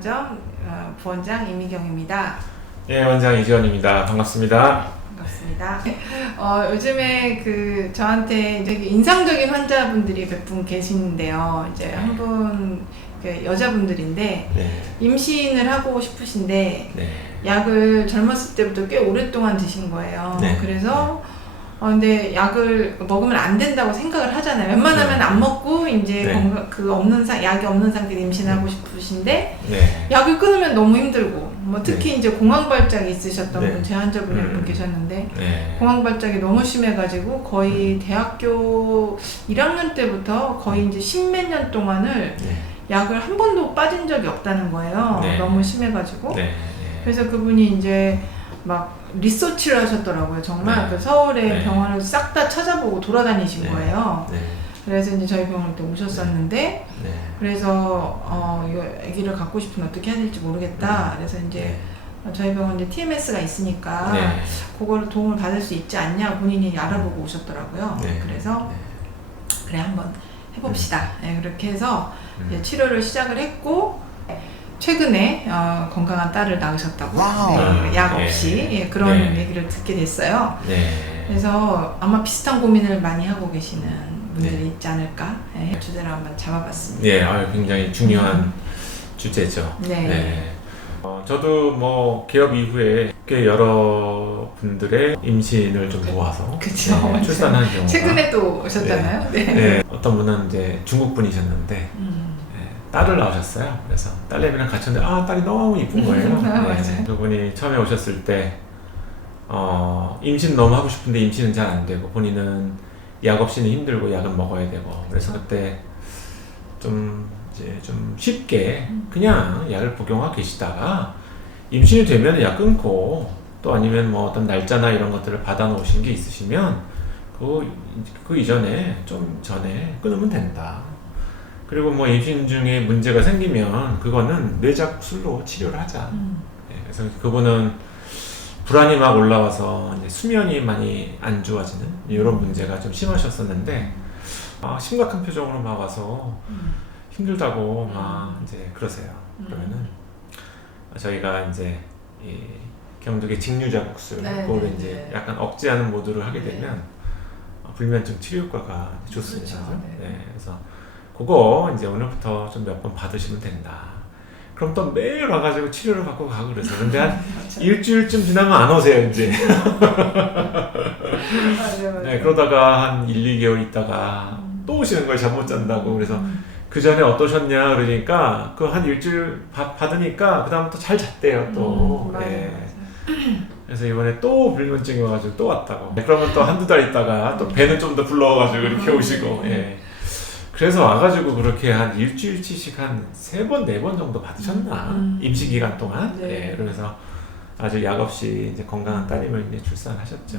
건강점 부원장 이미경입니다. 예, 원장 이지원입니다. 반갑습니다. 반갑습니다. 요즘에 저한테 이제 인상적인 환자분들이 몇 분 계시는데요. 이제 한 분 여자분들인데 네. 임신을 하고 싶으신데 네. 약을 젊었을 때부터 꽤 오랫동안 드신 거예요. 네. 그래서 근데 약을 먹으면 안 된다고 생각을 하잖아요. 웬만하면 네. 안 먹고 이제 네. 약이 없는 상태로 임신하고 싶으신데 네. 약을 끊으면 너무 힘들고 특히 네. 이제 공황발작이 있으셨던 네. 분, 제 환자분이 한 분 계셨는데 네. 공황발작이 너무 심해가지고 거의 대학교 1학년 때부터 거의 이제 십몇 년 동안을 네. 약을 한 번도 빠진 적이 없다는 거예요. 네. 너무 심해가지고. 네. 그래서 그분이 이제 막 리서치를 하셨더라고요. 정말 네. 서울의 네. 병원을 싹 다 찾아보고 돌아다니신 네. 거예요. 네. 그래서 이제 저희 병원 때 오셨었는데 네. 그래서 이거 아기를 갖고 싶으면 어떻게 해야 될지 모르겠다. 그래서 이제 저희 병원 이제 TMS가 있으니까 네. 그거를 도움을 받을 수 있지 않냐 본인이 알아보고 오셨더라고요. 네. 그래서 네. 그래 한번 해봅시다. 네, 그렇게 해서 이제 음. 치료를 시작을 했고 최근에 건강한 딸을 낳으셨다고 네, 약 없이 네. 그런 네. 얘기를 듣게 됐어요. 네. 그래서 아마 비슷한 고민을 많이 하고 계시는 분들이 네. 있지 않을까 네, 주제를 한번 잡아봤습니다. 네, 굉장히 중요한 주제죠. 네. 저도 뭐 개업 이후에 꽤 여러 분들의 임신을 좀 도와서 그쵸. 네, 출산한 경우가 최근에 또 오셨잖아요. 네. 네, 어떤 분은 이제 중국 분이셨는데 딸을 낳으셨어요. 그래서 딸내미랑 같이 왔는데 딸이 너무 이쁜 거예요. 맞아요. 그분이 처음에 오셨을 때 임신 너무 하고 싶은데 임신은 잘 안 되고 본인은 약 없이는 힘들고 약은 먹어야 되고 그래서 그때 좀 쉽게 그냥 약을 복용하고 계시다가 임신이 되면 약 끊고 또 아니면 뭐 어떤 날짜나 이런 것들을 받아 놓으신 게 있으시면 그 이전에 좀 전에 끊으면 된다. 그리고 뭐 임신 중에 문제가 생기면 그거는 뇌작술로 치료를 하자. 네, 그래서 그분은 불안이 막 올라와서 이제 수면이 많이 안 좋아지는 이런 문제가 좀 심하셨었는데 심각한 표정으로 막 와서 힘들다고 막 이제 그러세요. 그러면은 저희가 이제 이 경두의 직류자국술 그거를 이제 약간 억제하는 모드를 하게 되면 불면증 치료 효과가 좋습니다. 그렇죠. 네, 그래서 그거 이제 오늘부터 좀 몇 번 받으시면 된다. 그럼 또 매일 와가지고 치료를 받고 가고 그래서 근데 한 일주일쯤 지나면 안 오세요 이제. 맞아요. 네, 그러다가 한 1, 2개월 있다가 또 오시는 거예요. 잠 못 잔다고. 그래서 그 전에 어떠셨냐 그러니까 그 한 일주일 받으니까 그 다음부터 잘 잤대요 또. 네. 그래서 이번에 또 불면증이 와가지고 또 왔다고. 그러면 또 한두 달 있다가 또 배는 좀 더 불러와가지고 이렇게 오시고. 예. 그래서 와가지고 그렇게 한 일주일치씩 한 3번, 4번 정도 받으셨나? 임시 기간 동안. 네. 예. 그러면서 아주 약 없이 이제 건강한 따님을 이제 출산하셨죠.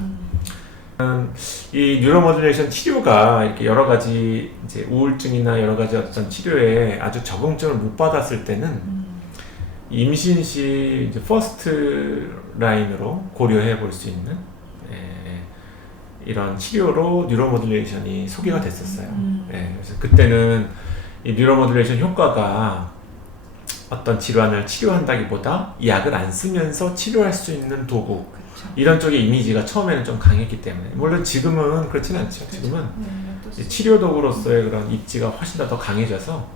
이 뉴로모듈레이션 치료가 이렇게 여러 가지 이제 우울증이나 여러 가지 어떤 치료에 아주 적응증을 못 받았을 때는 임신 시 이제 퍼스트 라인으로 고려해 볼 수 있는 이런 치료로 뉴로모듈레이션이 소개가 됐었어요. 그래서 그때는 이 뉴로모듈레이션 효과가 어떤 질환을 치료한다기보다 약을 안 쓰면서 치료할 수 있는 도구 이런 쪽의 이미지가 처음에는 좀 강했기 때문에 물론 지금은 그렇진 않죠. 지금은 치료 도구로서의 그런 입지가 훨씬 더 강해져서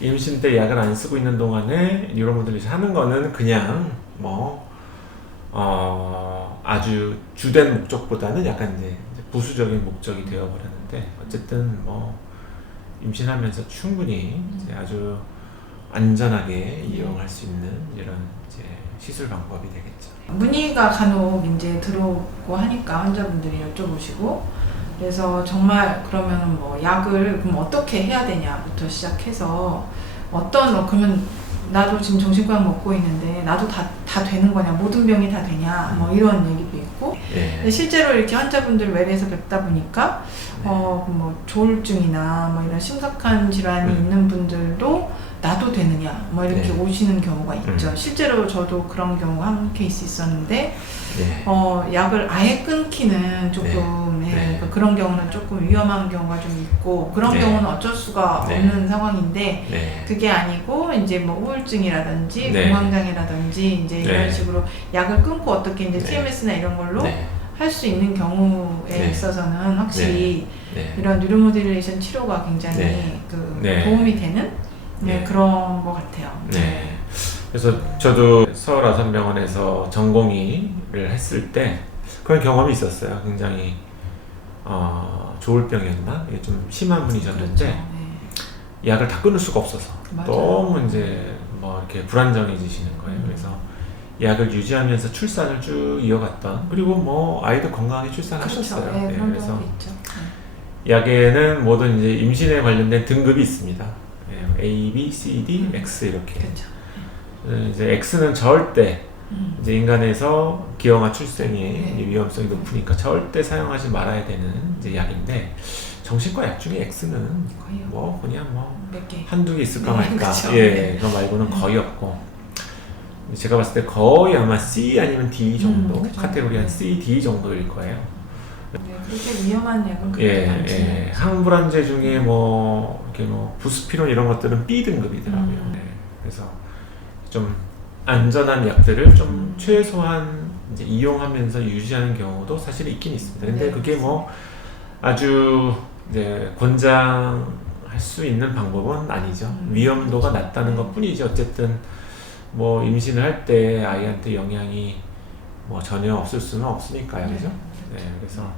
임신 때 약을 안 쓰고 있는 동안에 뉴로모듈레이션 하는 거는 그냥 아주 주된 목적보다는 약간 이제 부수적인 목적이 되어버렸는데 어쨌든 임신하면서 충분히 이제 아주 안전하게 이용할 수 있는 이런 이제 시술 방법이 되겠죠. 문의가 간혹 이제 들어오고 하니까 환자분들이 여쭤보시고 그래서 정말 그러면은 약을 그럼 어떻게 해야 되냐부터 시작해서 그러면 나도 지금 정신과약 먹고 있는데 나도 다 되는 거냐 모든 병이 다 되냐 이런 얘기도 있고 실제로 이렇게 환자분들 외래에서 뵙다 보니까 조울증이나 이런 심각한 질환이 있는 분들도 나도 되느냐 이렇게 오시는 경우가 있죠. 실제로 저도 그런 경우 한 케이스 있었는데 약을 아예 끊기는 조금 그러니까 그런 경우는 조금 위험한 경우가 좀 있고 그런 네. 경우는 어쩔 수가 네. 없는 상황인데 네. 그게 아니고 이제 뭐 우울증이라든지 네. 공황장애라든지 이제 네. 이런 식으로 약을 끊고 어떻게 이제 네. TMS나 이런 걸로 네. 할 수 있는 경우에 네. 있어서는 확실히 네. 이런 뉴로모듈레이션 치료가 굉장히 네. 그 네. 도움이 되는 네. 그런 것 같아요. 네. 그래서 저도 서울 아산병원에서 전공의를 했을 때 그런 경험이 있었어요. 굉장히 좋을 병이었나? 이게 좀 심한 분이셨는데 그렇죠. 네. 약을 다 끊을 수가 없어서 맞아요. 너무 이제 뭐 이렇게 불안정해지시는 거예요. 그래서 약을 유지하면서 출산을 쭉 이어갔던 그리고 뭐 아이도 건강하게 출산하셨어요. 그렇죠. 네, 네, 그런 그래서 경우 있죠. 약에는 모든 이제 임신에 관련된 등급이 있습니다. 네, A, B, C, D, X 이렇게. 그렇죠. 이제 X는 절대 이제 인간에서 기형아 출생의 네. 위험성이 높으니까 절대 사용하지 말아야 되는 이제 약인데 정신과 약 중에 X는 거의 뭐 그냥 뭐 몇 개. 한두 개 있을까 네, 말까. 그쵸. 예, 그거 말고는 거의 없고. 제가 봤을 때 거의 아마 C 아니면 D 정도 그죠. 카테고리 한 C, D 정도일 거예요. 네, 그렇게 위험한 약은 그렇게 예, 많지는 예. 않죠. 항불안제 중에 뭐 이렇게 뭐 부스피론 이런 것들은 B 등급이더라고요. 네, 그래서 좀 안전한 약들을 좀 최소한 이제 이용하면서 유지하는 경우도 사실 있긴 있습니다. 근데 네, 그게 뭐 아주 이제 권장할 수 있는 방법은 아니죠. 위험도가 낮다는 것뿐이지 어쨌든 뭐 임신을 할 때 아이한테 영향이 뭐 전혀 없을 수는 없으니까요, 그죠? 네, 그래서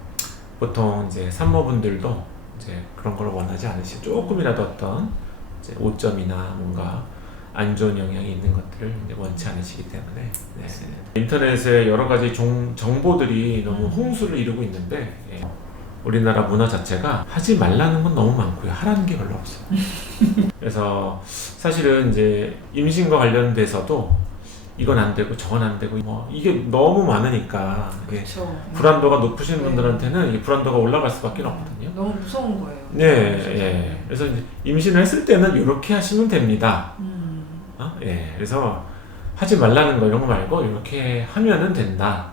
보통 이제 산모분들도 이제 그런 걸 원하지 않으시고 조금이라도 어떤 이제 오점이나 뭔가 안 좋은 영향이 있는 것들을 이제 원치 않으시기 때문에 네. 인터넷에 여러 가지 정보들이 너무 홍수를 이루고 있는데 예. 우리나라 문화 자체가 하지 말라는 건 너무 많고요. 하라는 게 별로 없어요. 그래서 사실은 이제 임신과 관련돼서도 이건 안 되고 저건 안 되고 뭐 이게 너무 많으니까 이게 그렇죠. 불안도가 높으신 네. 분들한테는 이 불안도가 올라갈 수밖에 없거든요. 너무 무서운 거예요. 네, 예. 그래서 이제 임신을 했을 때는 이렇게 하시면 됩니다. 예. 그래서 하지 말라는 거 이런 거 말고 이렇게 하면은 된다.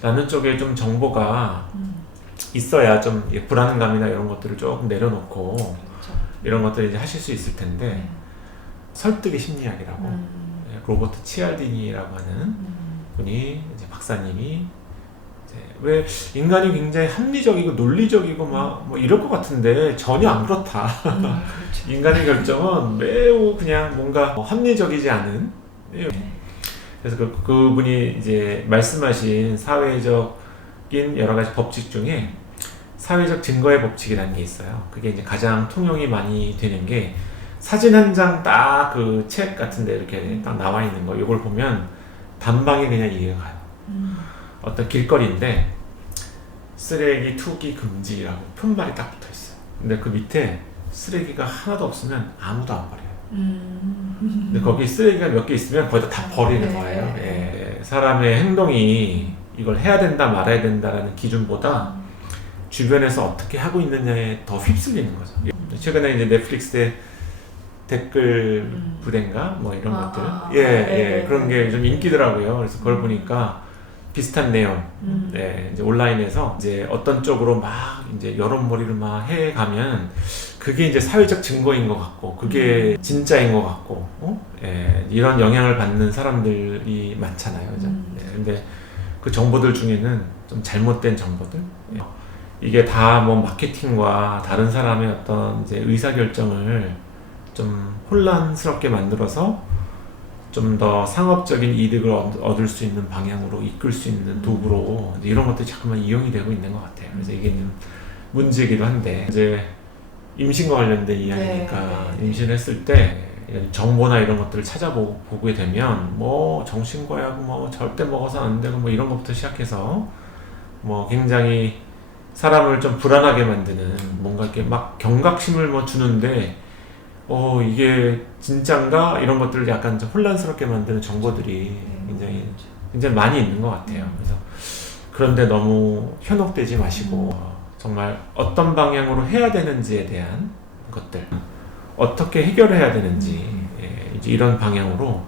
라는 쪽에 좀 정보가 있어야 좀 불안감이나 이런 것들을 조금 내려놓고 그렇죠. 이런 것들을 이제 하실 수 있을 텐데 설득의 심리학이라고 로버트 치알디니라고 하는 분이 이제 박사님이 이제 왜 인간이 굉장히 합리적이고 논리적이고 막 뭐 이럴 것 같은데 전혀 안 그렇다. 그렇죠. 인간의 결정은 매우 그냥 뭔가 합리적이지 않은. 그래서 그분이 이제 말씀하신 사회적인 여러 가지 법칙 중에 사회적 증거의 법칙이라는 게 있어요. 그게 이제 가장 통용이 많이 되는 게 사진 한 장 딱 그 책 같은데 이렇게 딱 나와 있는 거. 이걸 보면 단방에 그냥 이해가 가요. 어떤 길거리인데 쓰레기 투기 금지라고 표말이 딱 붙어 있어요. 근데 그 밑에 쓰레기가 하나도 없으면 아무도 안 버려요. 근데 거기 쓰레기가 몇 개 있으면 거기다 다 버리는 거예요. 예. 사람의 행동이 이걸 해야 된다 말아야 된다라는 기준보다 주변에서 어떻게 하고 있느냐에 더 휩쓸리는 거죠. 최근에 이제 넷플릭스에 댓글 부대인가 뭐 이런 것들 예, 그런 게 좀 인기더라고요. 그래서 그걸 보니까 비슷한 내용 이제 온라인에서 이제 어떤 쪽으로 막 이제 여론몰이를 막 해가면 그게 이제 사회적 증거인 것 같고 그게 진짜인 것 같고 이런 영향을 받는 사람들이 많잖아요. 그죠? 근데 그 정보들 중에는 좀 잘못된 정보들 이게 다 뭐 마케팅과 다른 사람의 어떤 이제 의사결정을 좀 혼란스럽게 만들어서 좀 더 상업적인 이득을 얻을 수 있는 방향으로 이끌 수 있는 도구로 이런 것들이 자꾸만 이용이 되고 있는 것 같아요. 그래서 이게 좀 문제이기도 한데 이제 임신과 관련된 이야기니까 임신했을 때 정보나 이런 것들을 찾아보게 되면 뭐 정신과약 뭐 절대 먹어서 안 되고 뭐 이런 것부터 시작해서 뭐 굉장히 사람을 좀 불안하게 만드는 뭔가 이렇게 막 경각심을 뭐 주는데 이게 진짠가 이런 것들을 약간 좀 혼란스럽게 만드는 정보들이 굉장히 많이 있는 것 같아요. 그래서 그런데 너무 현혹되지 마시고 정말 어떤 방향으로 해야 되는지에 대한 것들 어떻게 해결해야 되는지 이제 이런 방향으로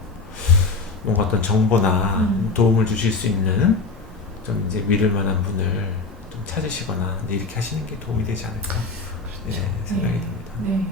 뭔가 어떤 정보나 도움을 주실 수 있는 좀 이제 믿을 만한 분을 좀 찾으시거나 이제 이렇게 하시는 게 도움이 되지 않을까 생각이 듭니다. 네.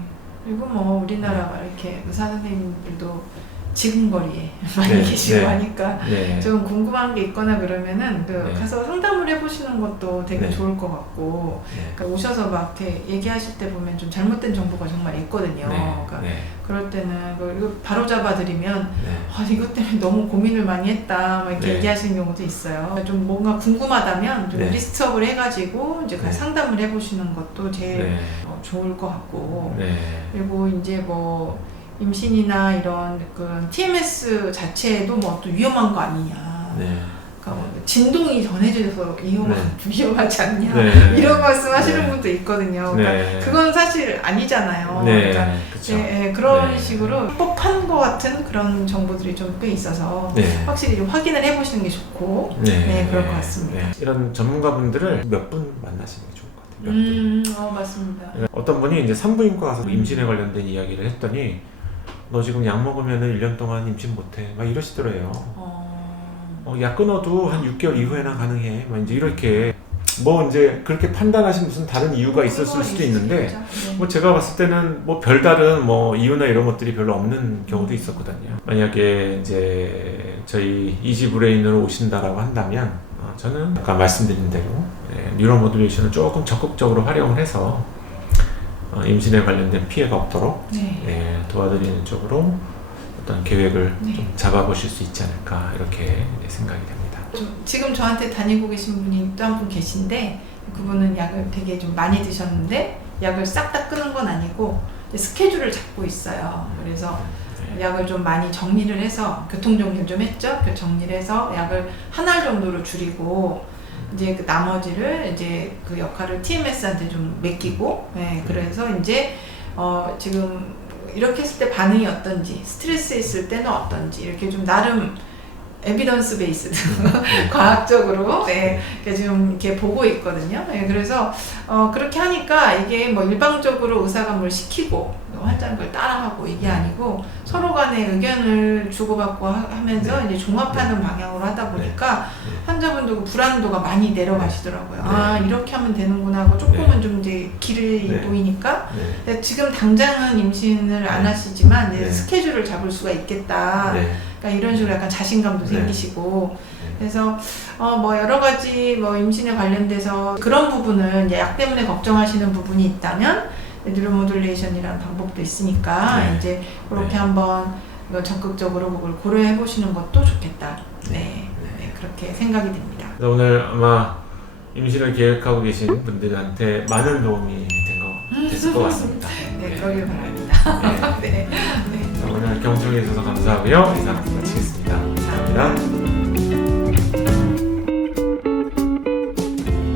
그리고 뭐 우리나라 막 이렇게 의사 선생님들도 지근거리에 많이 네, 계시고 네. 하니까 네. 좀 궁금한 게 있거나 그러면은 네. 가서 상담을 해보시는 것도 되게 네. 좋을 것 같고, 네. 그러니까 오셔서 막 이렇게 얘기하실 때 보면 좀 잘못된 정보가 정말 있거든요. 네. 그러니까 네. 그럴 때는 이거 바로 잡아드리면 네. 이것 때문에 너무 고민을 많이 했다 막 이렇게 네. 얘기하시는 경우도 있어요. 좀 뭔가 궁금하다면 좀 네. 리스트업을 해가지고 이제 네. 상담을 해보시는 것도 제일 네. 좋을 것 같고, 네. 그리고 이제 뭐 임신이나 이런 그런 TMS 자체도 뭐 또 위험한 거 아니냐. 네. 그러니까 뭐 진동이 전해져서 위험하지 않냐. 네. 이런 말씀 하시는 네. 분도 있거든요. 네. 그러니까 그건 사실 아니잖아요. 네. 그러니까 그쵸. 그런 네. 식으로 협법한 것 같은 그런 정보들이 좀 꽤 있어서 네. 확실히 좀 확인을 해보시는 게 좋고, 네. 그럴 것 같습니다. 네. 이런 전문가분들을 몇 분 만나시는 게 좋을 것 같아요. 몇 분. 맞습니다. 어떤 분이 이제 산부인과 가서 임신에 관련된 이야기를 했더니 너 지금 약 먹으면은 1년 동안 임신 못해 막 이러시더래요. 약 끊어도 한 6개월 이후에나 가능해 막 이제 이렇게 뭐 이제 그렇게 판단하신 무슨 다른 이유가 있었을 수도 있는데 네. 뭐 제가 봤을 때는 뭐 별다른 뭐 이유나 이런 것들이 별로 없는 경우도 있었거든요. 만약에 이제 저희 이지 브레인으로 오신다라고 한다면 저는 아까 말씀드린 대로 뉴로 모듈레이션을 조금 적극적으로 활용을 해서 임신에 관련된 피해가 없도록 도와드리는 쪽으로 어떤 계획을 좀 잡아보실 수 있지 않을까 이렇게 생각이 됩니다. 지금 저한테 다니고 계신 분이 또 한 분 계신데 그분은 약을 되게 좀 많이 드셨는데 약을 싹 다 끊은 건 아니고 스케줄을 잡고 있어요. 그래서 약을 좀 많이 정리를 해서 교통정리를 좀 했죠. 그 정리를 해서 약을 한 알 정도로 줄이고 이제 그 나머지를 이제 그 역할을 TMS한테 좀 맡기고 그래서 이제 지금 이렇게 했을 때 반응이 어떤지, 스트레스 있을 때는 어떤지 이렇게 좀 나름 에비던스 베이스드 과학적으로 좀 이렇게 보고 있거든요. 그래서 그렇게 하니까 이게 뭐 일방적으로 의사가 뭘 시키고 환자는 걸 따라하고 이게 아니고 서로 간에 의견을 주고받고 하면서 이제 종합하는 방향으로 하다 보니까 환자분도 그 불안도가 많이 내려가시더라고요. 이렇게 하면 되는구나 하고 조금은 좀 이제 길이 보이니까 근데 지금 당장은 임신을 안 하시지만 이제 스케줄을 잡을 수가 있겠다. 그러니까 이런 식으로 약간 자신감도 생기시고 그래서 뭐 여러 가지 뭐 임신에 관련돼서 그런 부분은 이제 약 때문에 걱정하시는 부분이 있다면 뉴로모듈레이션이라는 방법도 있으니까 이제 그렇게 한번 적극적으로 그걸 고려해 보시는 것도 좋겠다. 그렇게 생각이 됩니다. 오늘 아마 임신을 계획하고 계신 분들한테 많은 도움이 됐을 것 같습니다. 그러길 바랍니다. 오늘 경청해 주셔서 감사하고요. 이상 마치겠습니다. 감사합니다.